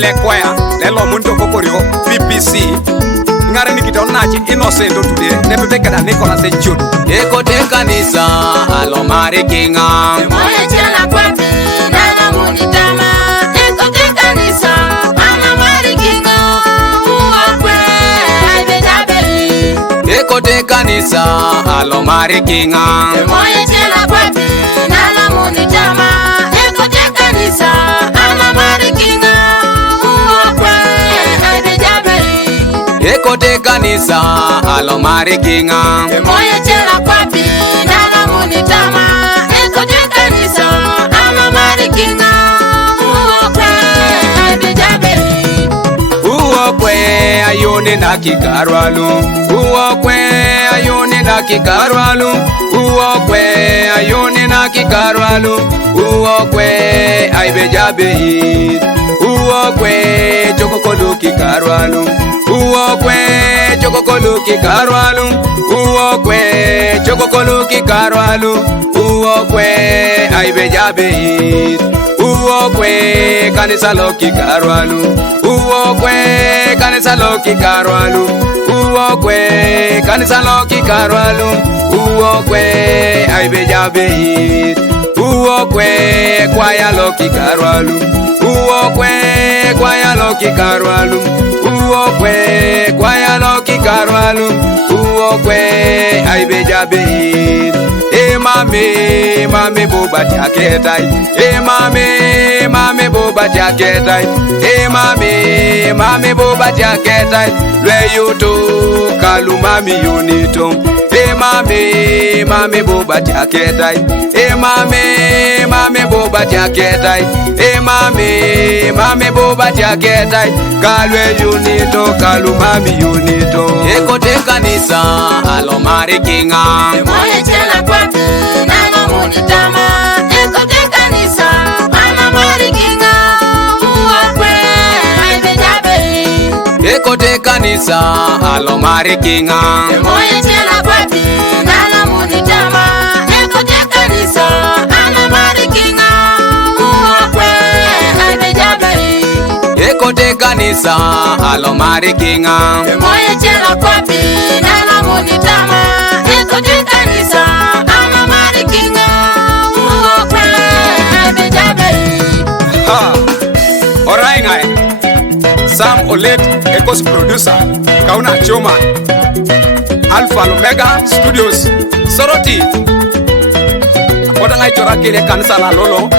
le kwaya le lo munto kokorio PPC ngare nikitonaje innocent today ne bebeka da Nicholas Echodo eko te kanisa alo mari kinga moye chela kwapi na munitama eko te kanisa ana mari kinga uokwe aibejabe eko te kanisa alo mari kinga moye chela kwapi na munitama eko te kanisa ana mari kinga uokwe aibejabe eko te kanisa alo mari kinga moye chela kwapi na munitama eko te kanisa ana mari kinga uokwe aibejabe uokwe ayone na kikarwalu uokwe ayone na kikarwalu uokwe ayone na kikarwalu uokwe aibejabe uokwe chokokolo kikarwalu uokwe chokokolo kikarwalu uokwe chokokolo kikarwalu uokwe aibejabe uokwe kanisa lo kikarwalu uokwe kanisa lo kikarwalu uokwe kanisa lo kikarwalu uokwe aibejabe uokwe kwaya lo kikarwalu uokwe kwaya lo kikarwalu uokwe kwaya lo kikarwalu uokwe aibejabe mame boba jaketai mame boba jaketai mame boba jaketai le yuto kalumami unito mame boba jaketai mame boba jaketai mame boba jaketai kalwe unito kalumami unito eko te kanisa alo mari kinga moye chela kwapi na munitama eko te kanisa ana mari kinga uokwe aibejabe eko te kanisa alo mari kinga moye chela kwapi na munitama eko te kanisa ana mari kinga uokwe aibejabe eko te kanisa alo mari kinga moye chela kwapi na munitama eko te kanisa ana mari kinga uokwe aibejabe ha orai ngai Sam Olet Ekos producer Kauna Choma Alpha Omega Studios Soroti Koda ngai chora kile kanisa la lolo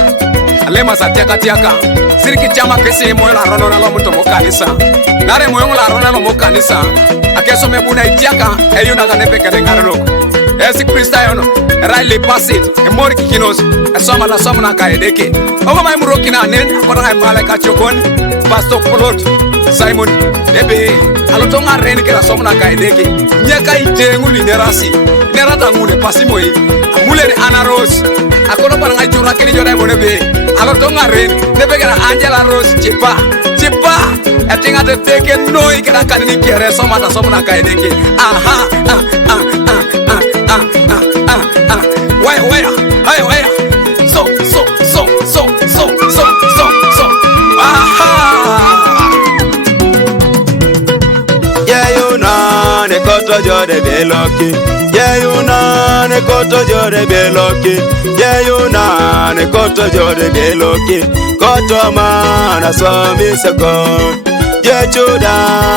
alema sa tiaka siriki chama kesi moyo la rono na lo mutomo kanisa nare moyo la rono na lo kanisa akeso mebuna itiaka eyo na ganepe kade ngarolo esi krista yono raile pasit emori kikinos esoma na kaedeke ogo mai muroki na nen koda ngai maleka chokon pastor Polot Simon ebe alotonga reni kera somna kaedeke nyaka itengu linerasi nerata ngule pasimoi mule ni anaros akono bana ngai chura kini jora bonebe alotonga reni nebe kera Angela Rose chipa atinga te teke noi kera kanini kere somna kaedeke aha waya so aha yeyuna ne koto jode beloki yeyuna ne koto jode beloki yeyuna ne koto jode beloki koto mana somi sekon yechuda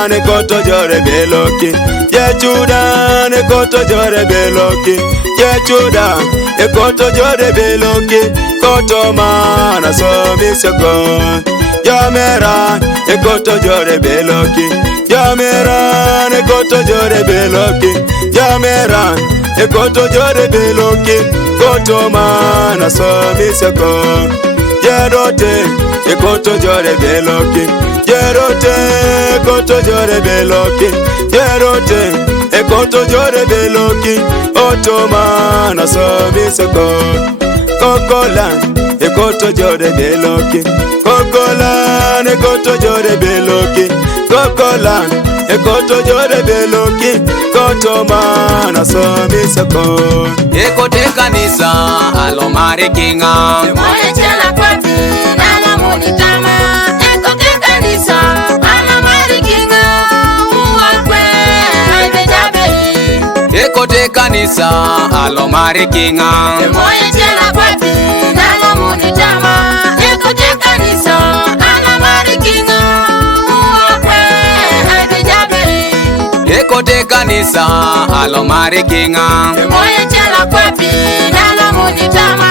ne koto jode beloki yechuda ne koto jode beloki yechuda ne koto jode beloki koto mana somi sekon yamera ne koto jode beloki Yameran ekoto jore beloki Yameran ekoto jore beloki Koto mana somi sekon Yerote ekoto jore beloki Yerote ekoto jore beloki Yerote ekoto jore beloki Koto mana somi sekon Kokola ekoto jore beloki Kokola ekoto jore beloki Kokola ekoto jore beloki koto mana somi sekon ekote kanisa alo mari kinga moye chela kwapi na munitama ekote kanisa Ekote kanisa alo mari kinga. Moye chela papi nalo munitama. Ekote kanisa alo mari kinga. Uokwe abijaberi. Ekote kanisa alo mari kinga. Moye chela papi nalo munitama.